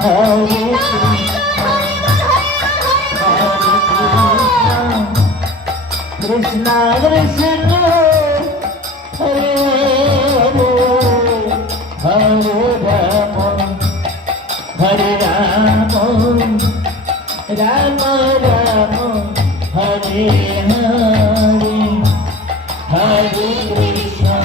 Hare Krishna Krishna Hare Hare Hare Rama Rama Rama Hare Hare Hare Krishna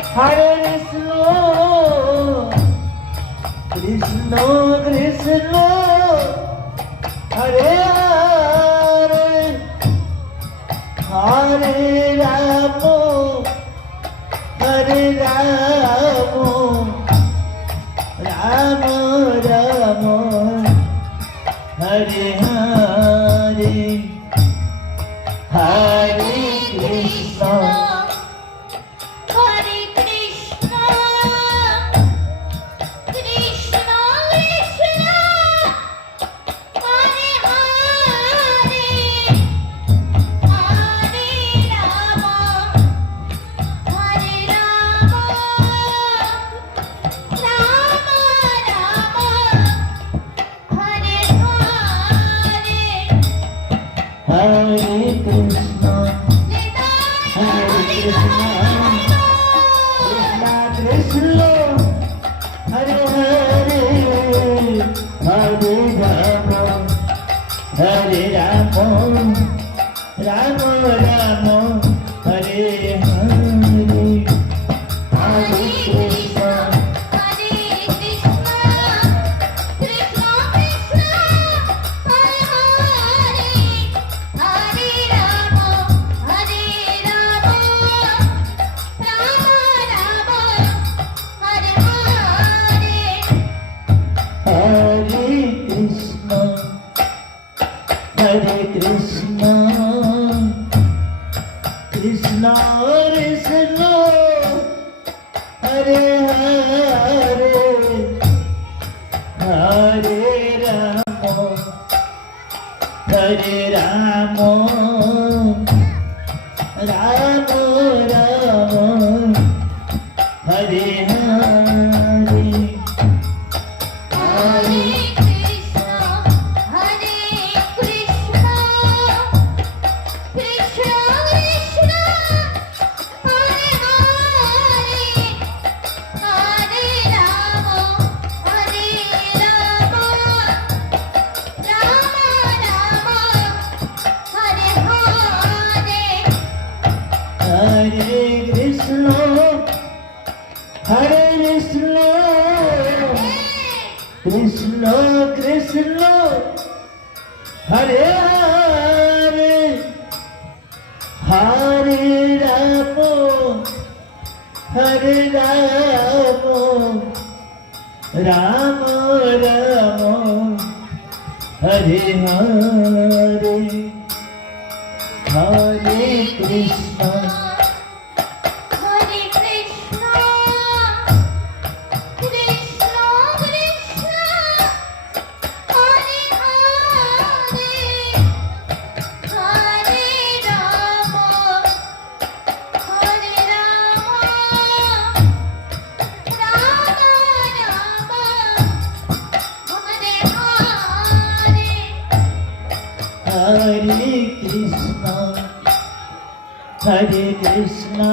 Hare Krishna Krishna Krishna Hare Hare Hare Rama Hare Rama Rama Rama Hare Hare Hare Krishna Hare Rama, Rama Rama, Hare Hare, Hare Krishna, Krishna Krishna, Hare Hare, Hare Rama, Hare Rama, Rama Rama, Hare Hare, Hare Krishna. Hare Krishna, Krishna Krishna, Hare Hare, Hare Rama, Hare Rama, Rama Rama, Hare Hare, Hare Krishna Krishna, Hare Hare, Hare Rama, Hare Rama, Rama Rama, Hare Hare, Hare Krishna. Hare Hare Krishna, Hare Krishna,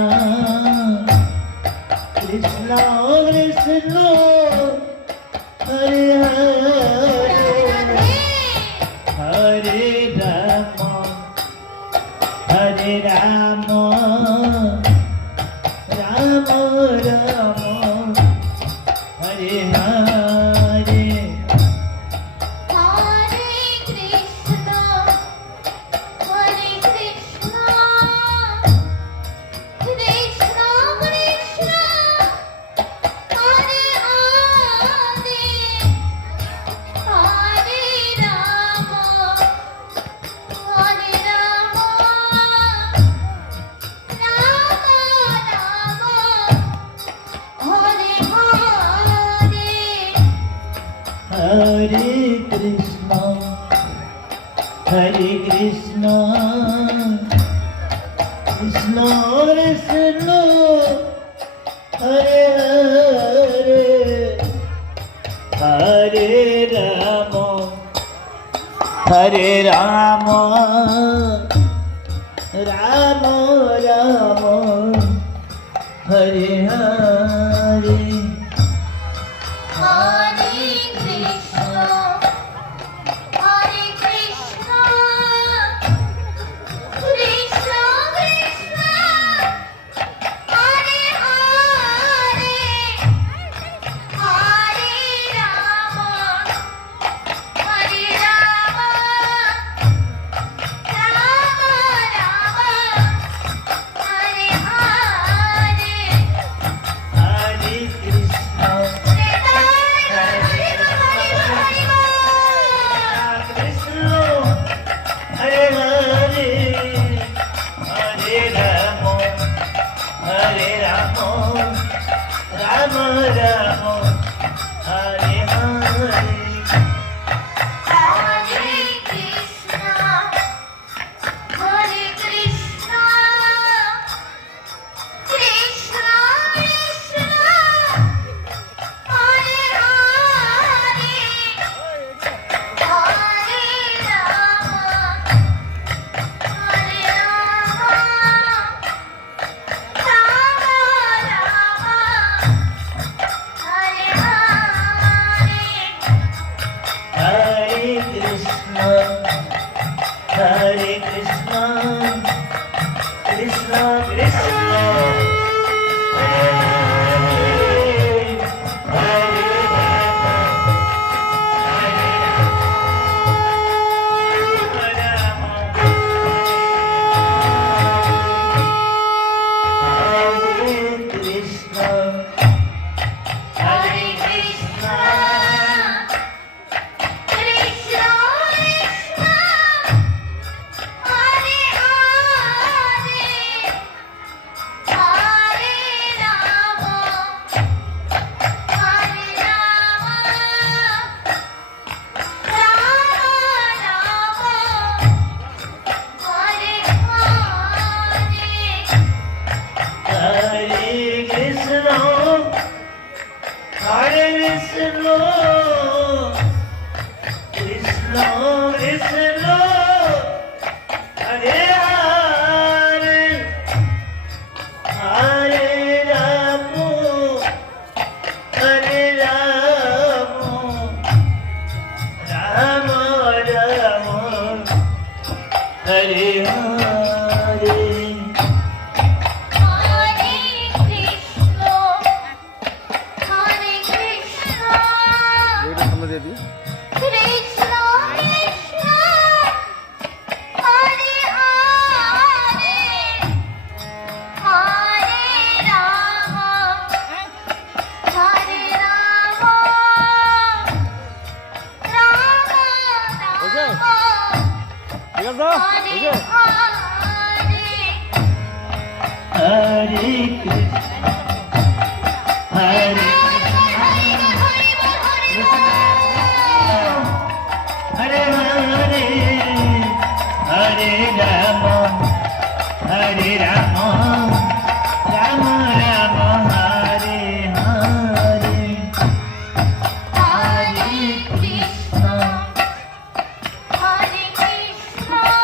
Krishna Krishna, Hare Hare, Hare Rama, Hare Rama, Rama Rama, Hare Hare. Hare Krishna, Hare Krishna, Krishna Krishna, Hare Hare, Hare Rama, Hare Rama, Rama Rama, Hare Hare. Hare Krishna, Krishna Krishna, Hare Krishna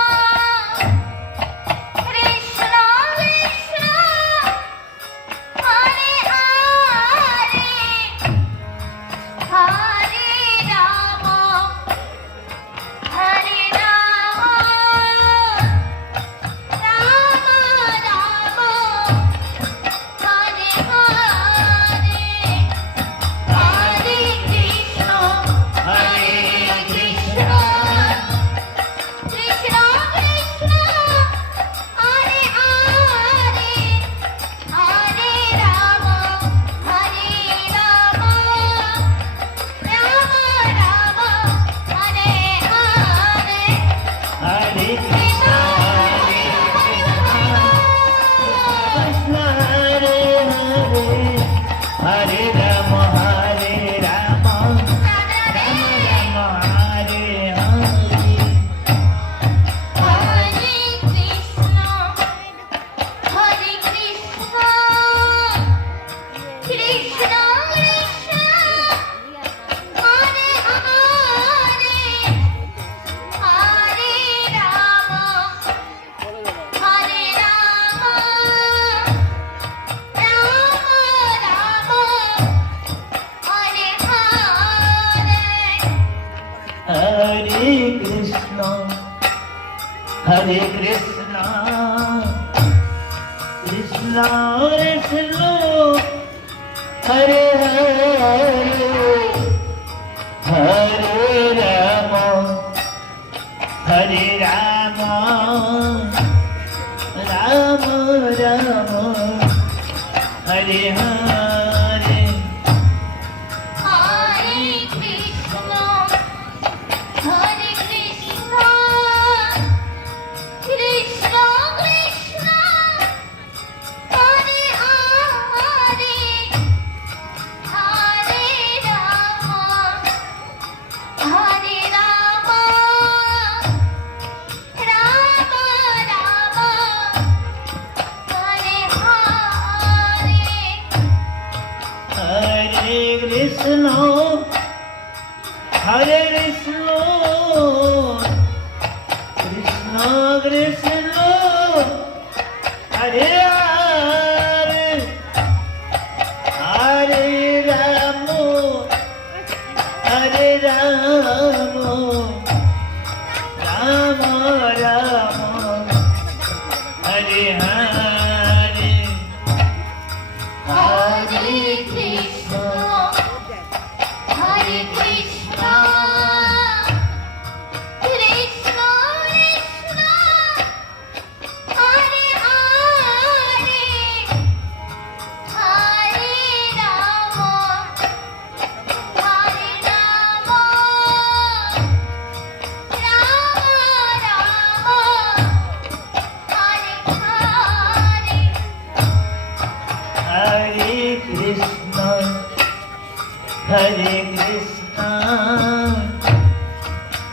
Hare Krishna, Hare Krishna, Krishna Krishna, Hare Hare, Hare Rama, Hare Rama, Rama Rama, Hare Hare. Hare Krishna, Hare Krishna, Krishna Krishna, Hare Hare, Hare Rama, Hare Rama, Rama Rama, Hare Hare. Hare Krishna, Hare Krishna,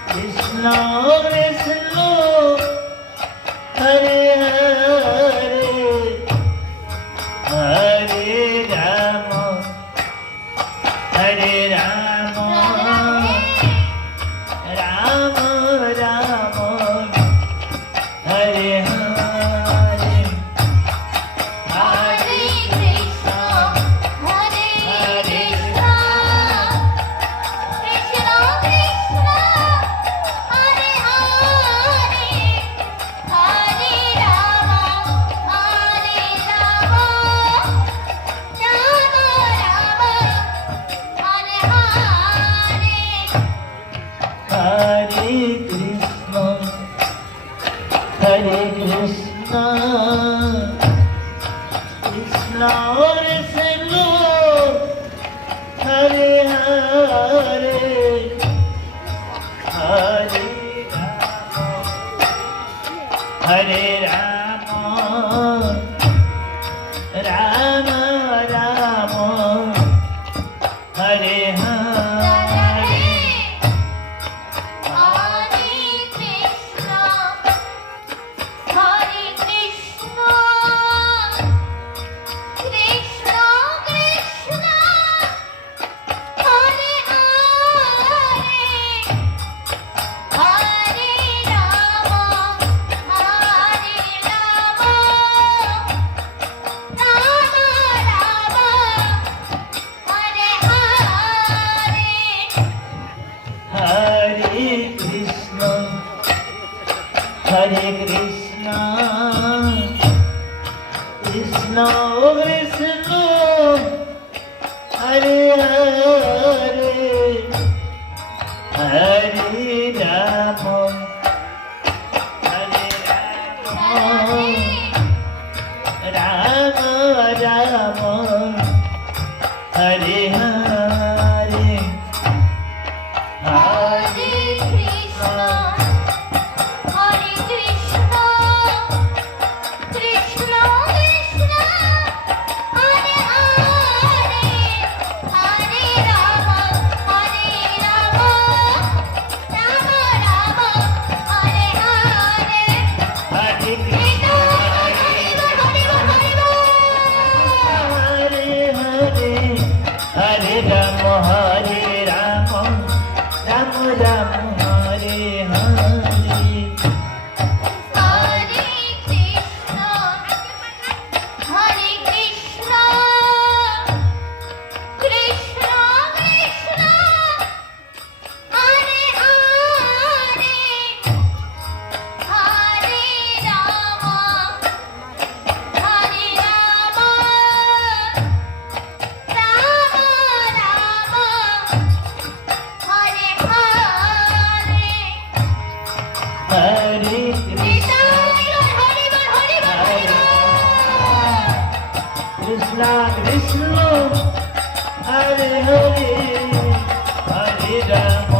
Krishna Krishna, Hare Hare, Hare Rama, Hare Rama, Rama Rama, Hare Hare. Hare Krishna, Hare Krishna, Krishna Krishna, Hare Hare, Hare Rama, Hare Rama, Rama Krishna Hare Hare Hare Ram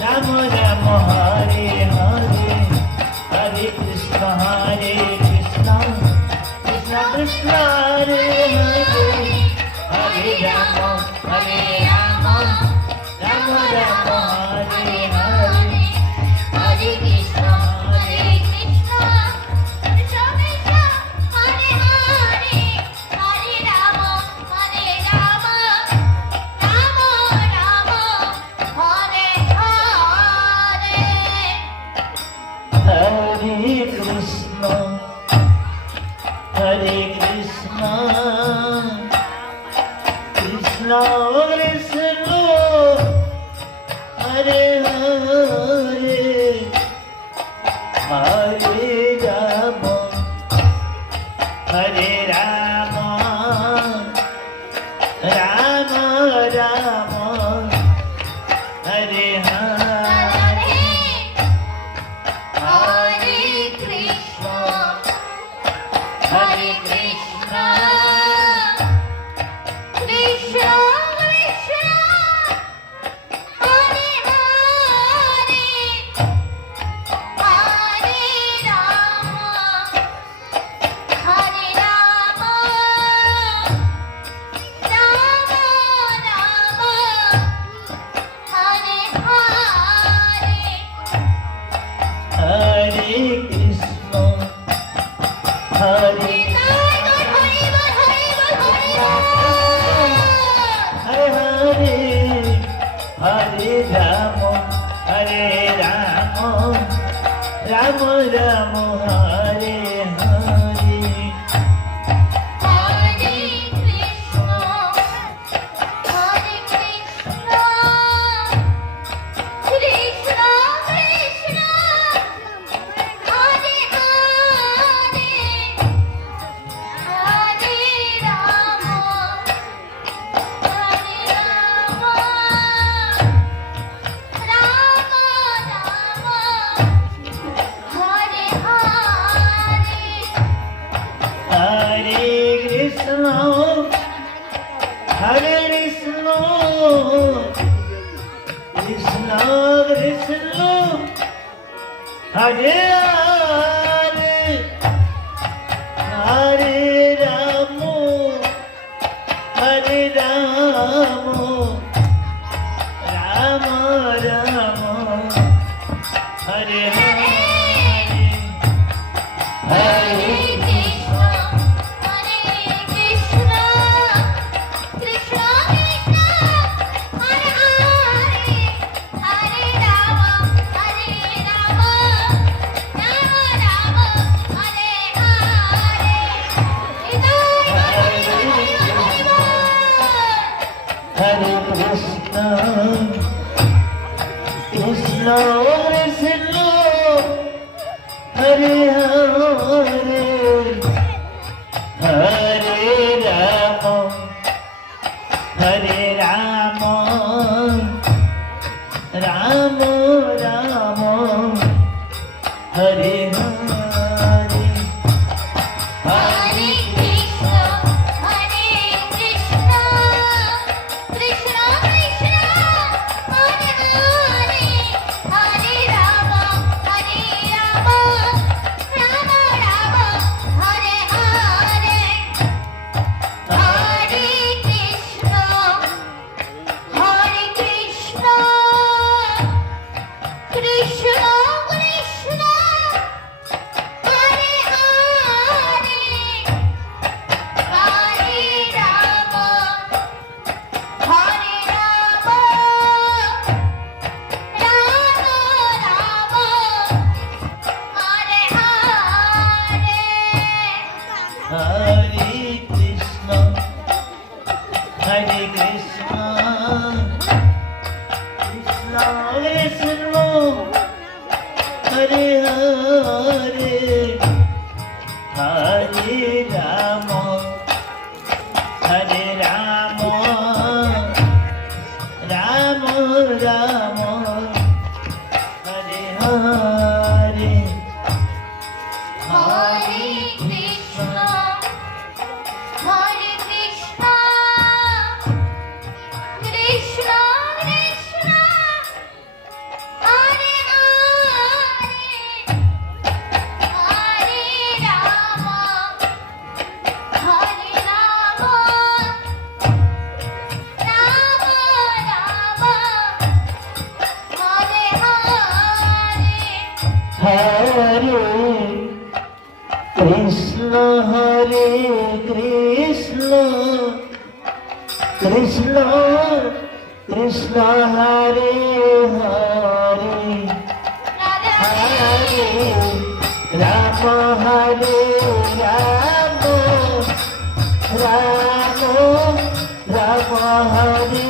Ram Ram Hare Hare Hare Krishna Krishna Krishna Hare Hare Hare Ram Hare Krishna, Krishna Krishna, Hare Hare, Hare Rama, Hare Rama, Rama Rama, Hare Hare. Hare Krishna, Hare Krishna, Krishna Krishna, Hare Hare, Hare Rama, Hare Rama, Rama Rama, Hare Hare. Hare Krishna, Hare Krishna, Krishna Krishna, Hare Hare, Hare Rama, Hare Rama, Rama Rama, Hare Hare. Hare Krishna, Hare Krishna, Krishna Krishna, Hare Hare, Hare Rama, Hare Rama, Rama Rama, Hare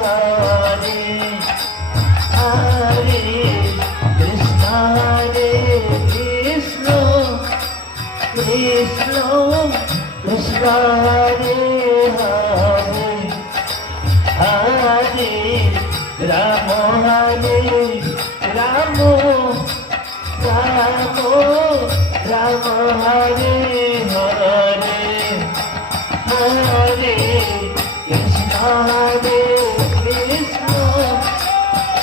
Hare. Hare Krishna, Hare Krishna, Krishna Krishna, Hare Hare, Hare Rama, Hare Rama, Rama Rama, Hare Hare. Hare Krishna, Hare Krishna,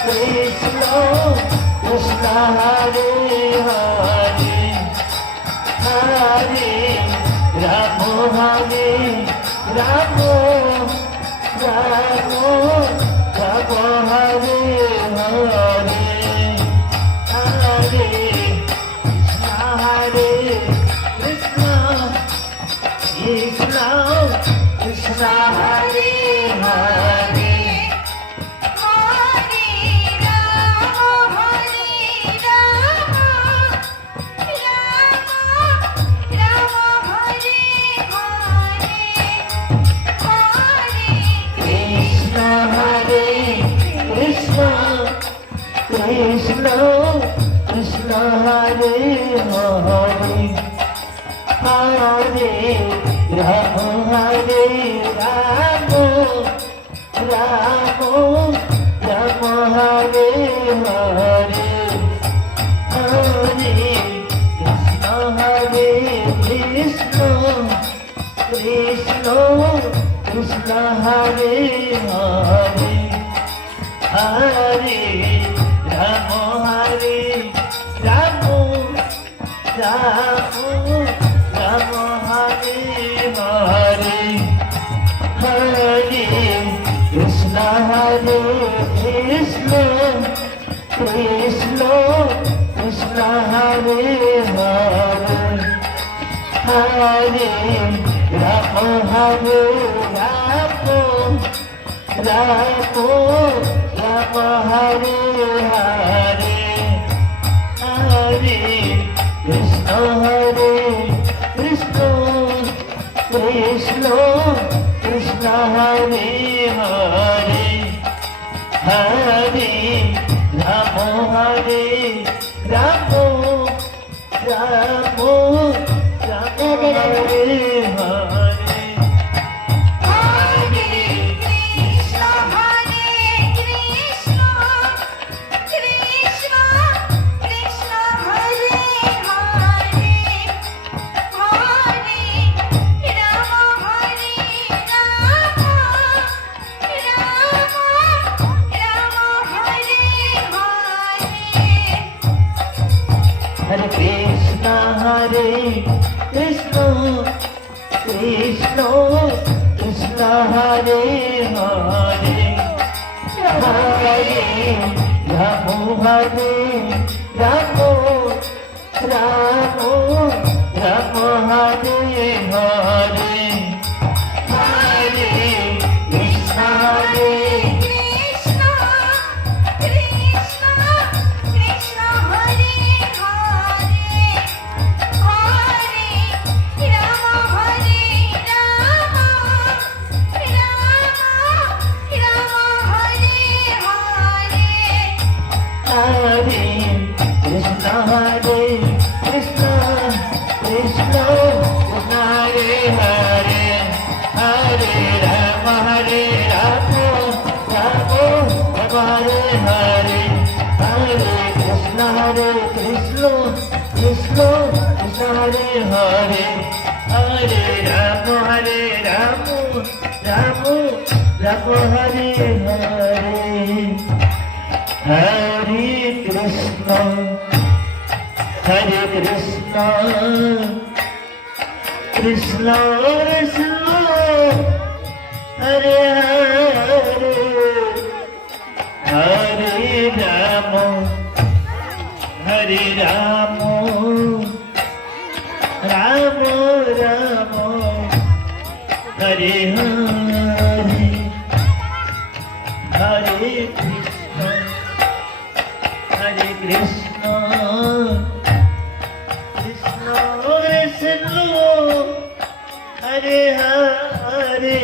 Krishna Krishna, Hare Hare, Hare Rama, Hare Rama, Rama Rama, Hare Hare, Hare Krishna, Hare Krishna, Krishna Krishna, Hare Hare, Hare Rama, Hare Rama, Rama Rama, Hare Hare, Hare Krishna, Hare Krishna, Krishna Krishna, Hare Hare, Hare Rama, Hare Rama, Rama Rama, Hare Hare, Hare Krishna, Krishna Krishna, Hare Hare, Hare Rama, Hare Rama, Rama Rama, Hare Krishna Hare Hare Hare Ramo Hare Ramo Ramo Ramo Hare Hare Hare Krishna, Krishna Krishna, Hare Hare, Hare Rama, Rama Hare Hare. Hare Krishna Hare Krishna Krishna Krishna Hare Hare Hare Ramo Hare Ramo Ramo Ramo Hare Hare Hare Krishna Hare Krishna, Krishna Krishna, Hare Hare, Hare Rama, Rama Hare Hare. Hare Krishna Hare Krishna Krishna Krishna Hare Hare Hare Rama Hare Rama Rama Rama Hare Hare Hare Krishna Hare Krishna Krishna Krishna Hare Hare Hare Rama Hare Rama Rama Rama Hare Hare Hare Krishna, Hare Krishna, Krishna Krishna, Hare Hare,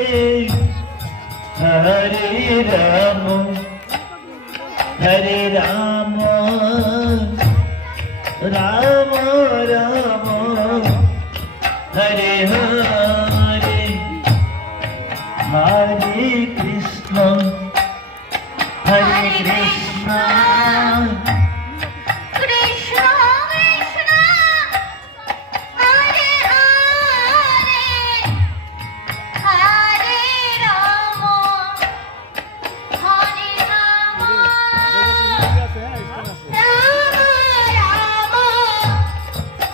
Hare Rama, Hare Rama, Rama Rama, Hare Hare, Hare Krishna. Hare Krishna, Krishna Krishna, Hare Hare, Hare Rama, Hare Rama, Rama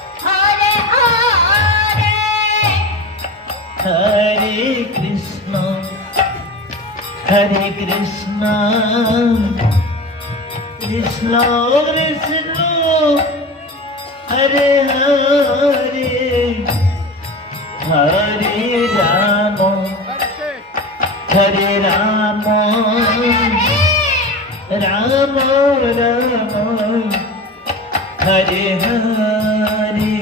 Rama, Hare Hare, Hare Krishna, Hare Krishna. Krishna, Krishna, Hare Hare, Hare Rama, Hare Rama, Rama Rama, Hare Hare.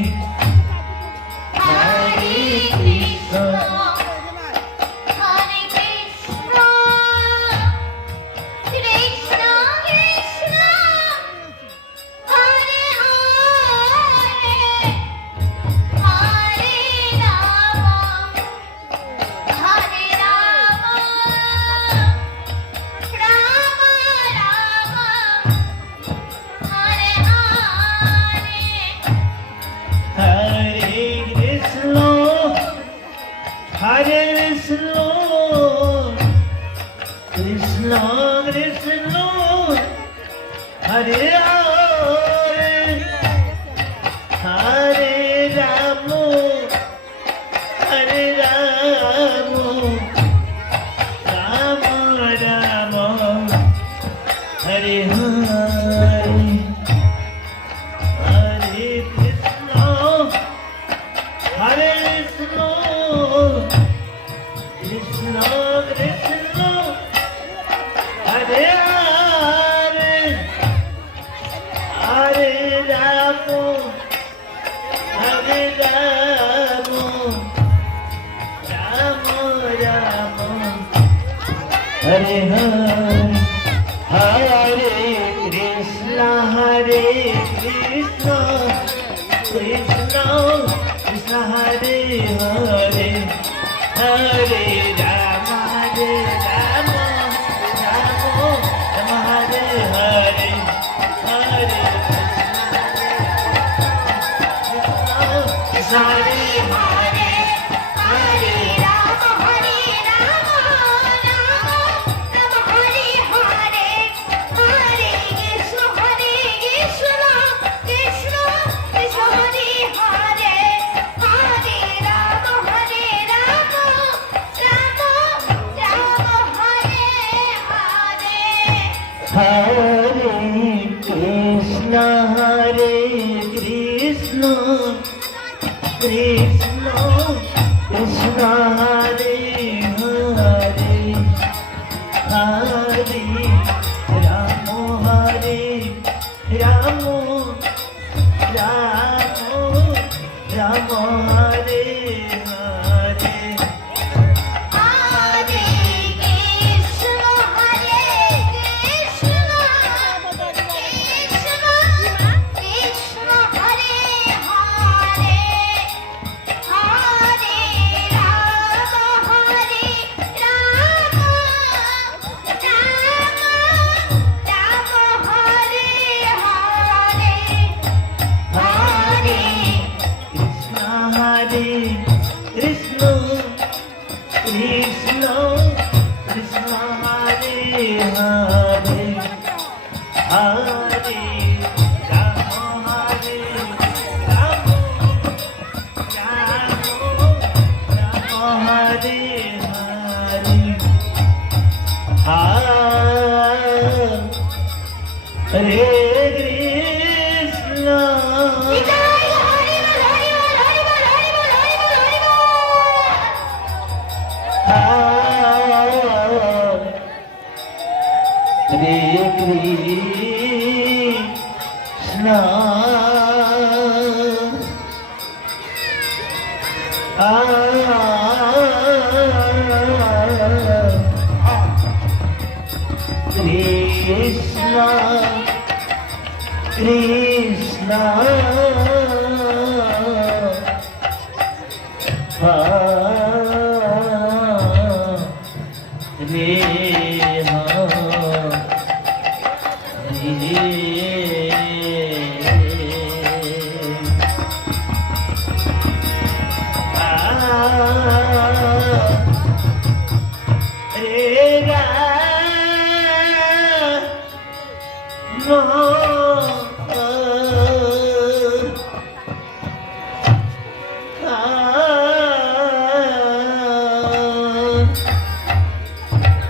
Hare Krishna, Hare Krishna, Krishna Krishna, Hare Hare, Hare Rama, Hare Rama, Rama Rama, Hare Hare, Hare Krishna, Hare Krishna, Krishna Krishna, Hare Hare, Hare Rama, Hare Rama, Rama Rama, Hare Hare. Hare Hare Hare Krishna, Hare Krishna, Krishna Krishna, Hare Hare, Hare Rama, Rama Rama, Hare Hare, Hare Krishna, Hare Hare, Hare Rama, Hare Rama, Rama Rama, Hare Hare, Hare Krishna, Krishna Krishna, Hare Hare, Hare Rama, Hare Rama, Rama Rama, Hare Hare. Hare Krishna, Hare Krishna, Krishna Krishna, Hare Hare, Hare Rama, Hare Rama, Rama Rama, Hare Hare. Hare Krishna, Hare Krishna, Krishna Krishna, Hare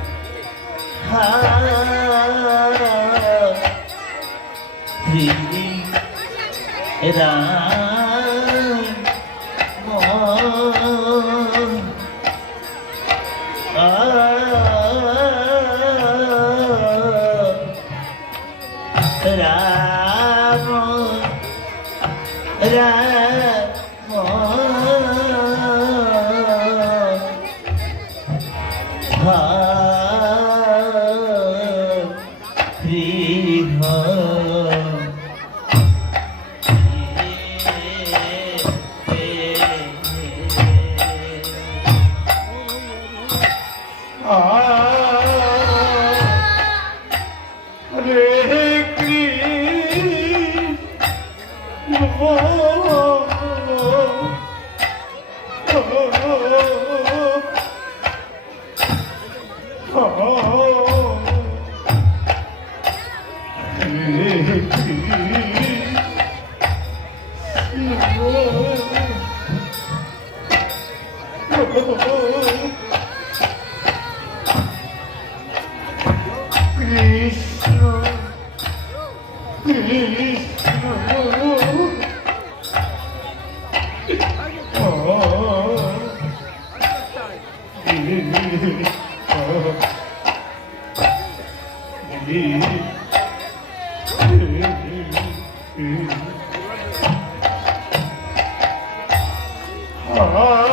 Hare, Hare Rama, Hare Rama, Rama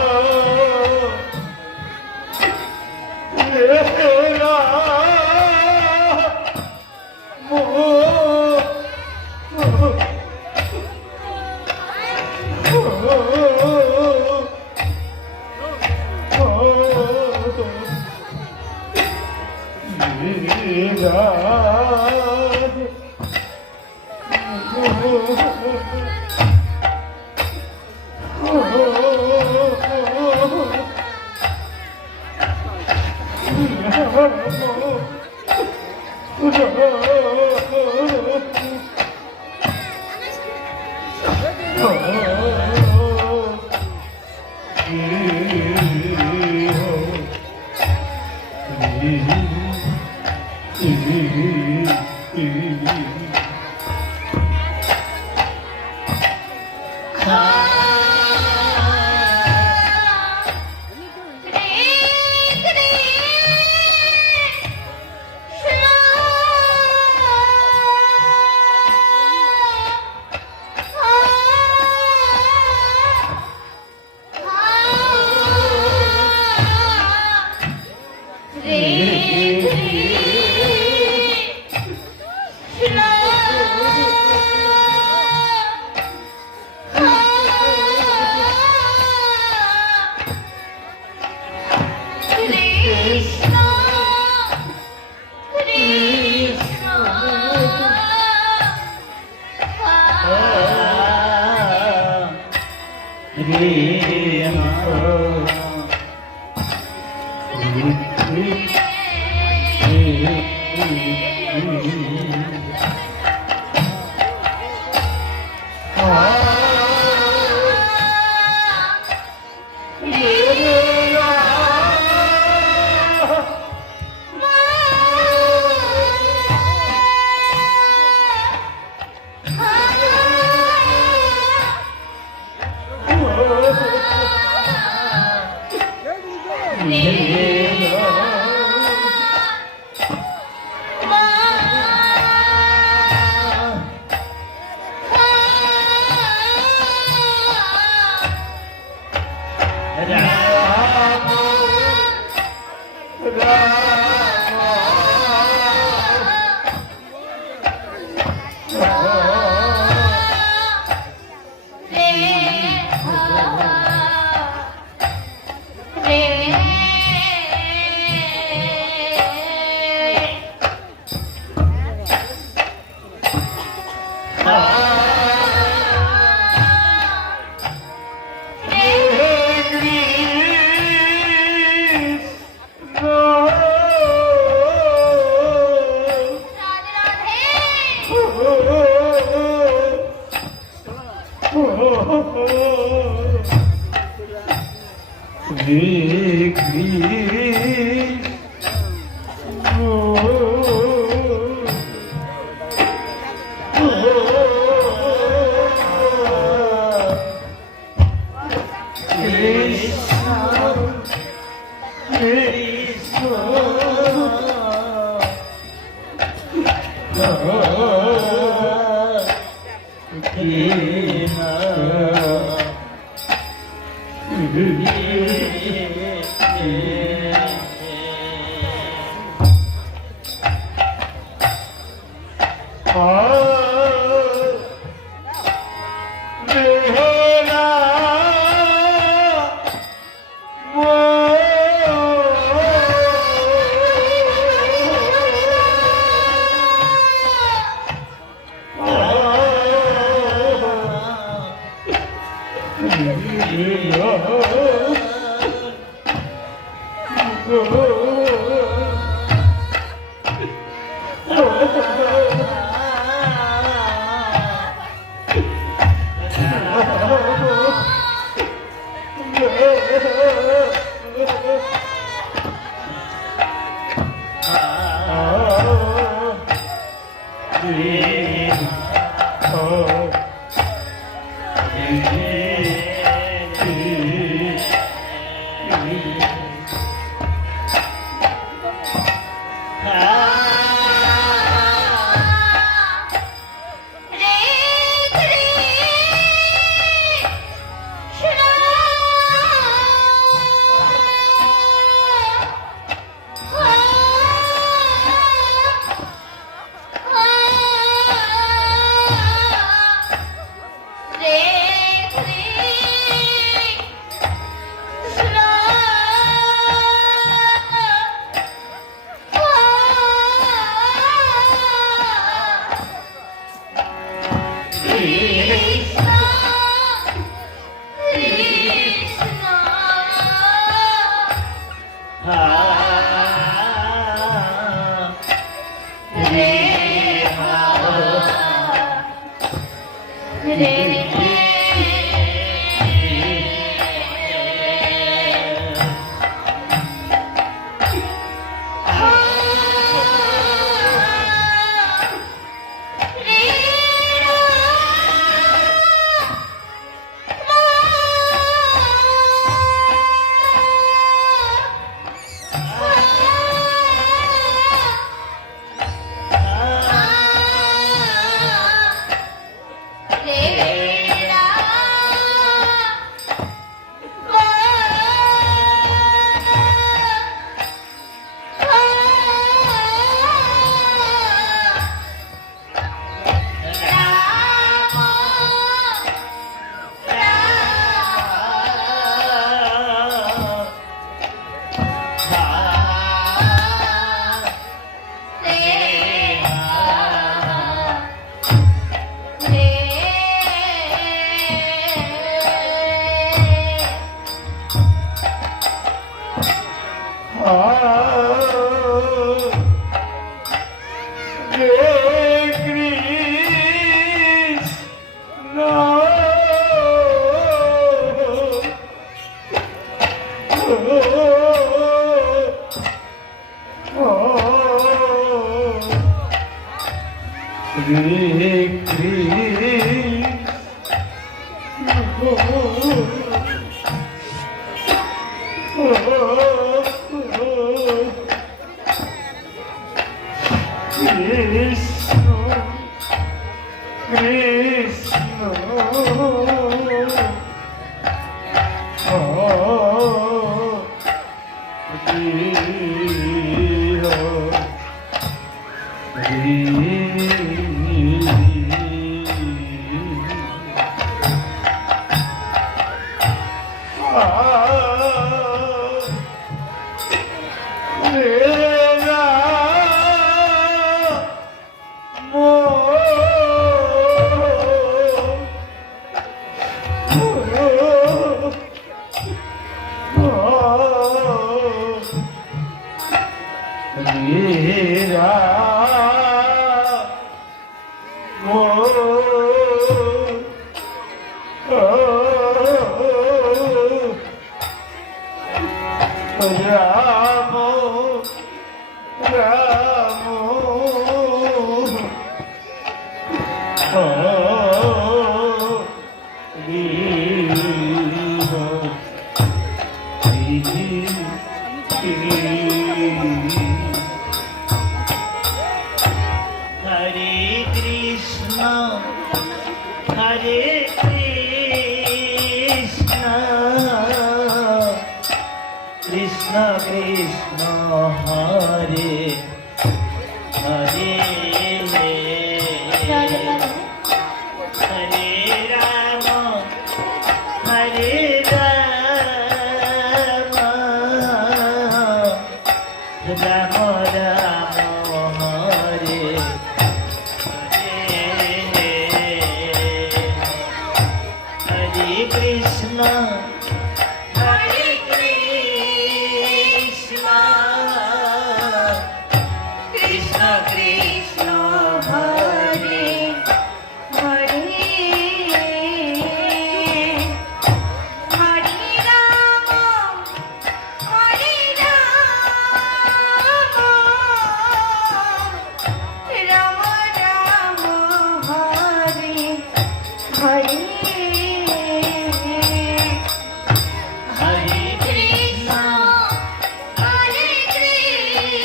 Hare Krishna, Krishna Krishna, Hare Hare, Hare Rama, Hare Rama, Rama Rama, Hare Hare, Hare Krishna, Hare Krishna, Krishna Krishna, Hare Hare, Hare Rama, Hare Rama, Rama Rama, Hare Hare. Hare Krishna, Hare Krishna,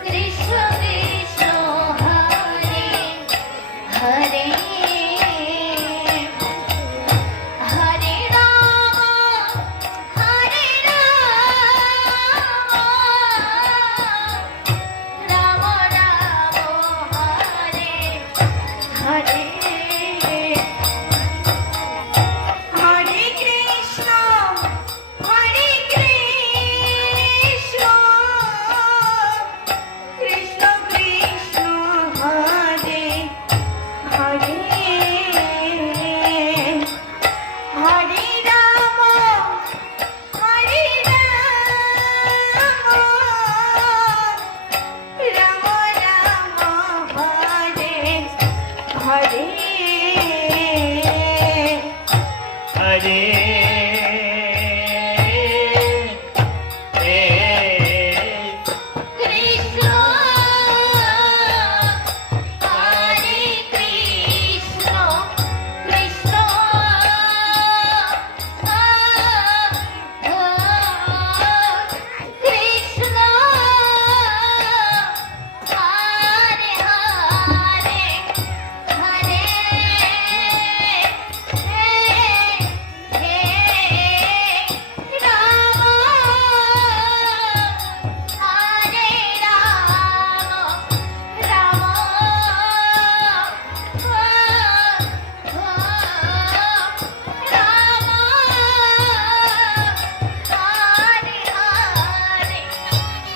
Krishna Krishna, Hare Hare, Hare Rama, Hare Rama, Rama Rama, Hare Hare. Hare Krishna, Hare Krishna, Krishna Krishna, Hare Hare, Hare Rama, Hare Rama, Rama Rama, Hare Hare. Hare Krishna, Hare Krishna, Krishna Krishna, Hare Hare, Hare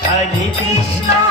Hare Krishna,